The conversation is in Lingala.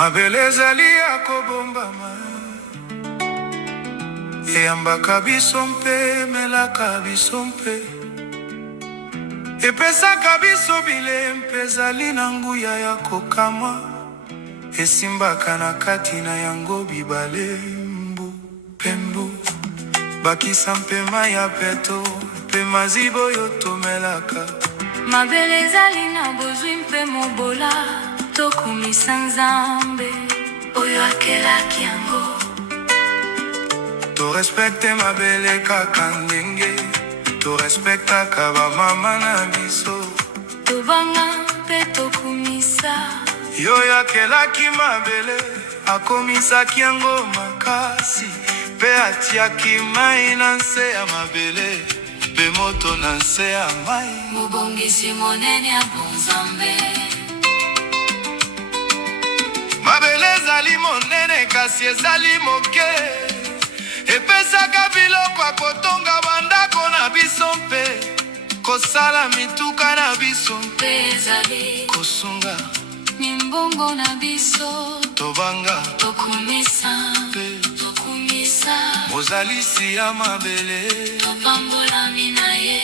Mabele ezali ya kobombama, eyambaka biso mpe, melaka biso mpe, epesaka biso bilempe, ezali na nguya ya kokama, esimbaka na kati na yango bibale mbu pembu, bakisa mpe mai ya peto mpe mazibo yo tomelaka. Mabele ezali na bozwi mpe mobola, tokumisa Nzambe oyo akelaki yango. To respecte mabele kaka ndenge to respectaka bamama na biso, tobanga mpe tokumisa yo yakelaki mabele, akomisaki yango makasi, mpe atiaki mai na nse ya mabele, mpe moto na nse ya mai. mobongisi monene ya bonzambe. Mabele ezali monene kasi ezali moke, epesaka biloko ya kotonga bandako na biso mpe kosala mituka na biso, mpe ezali kosunga mimbongo na biso, tobanga tokumisa mozalisi ya mabele, topambola mina ye.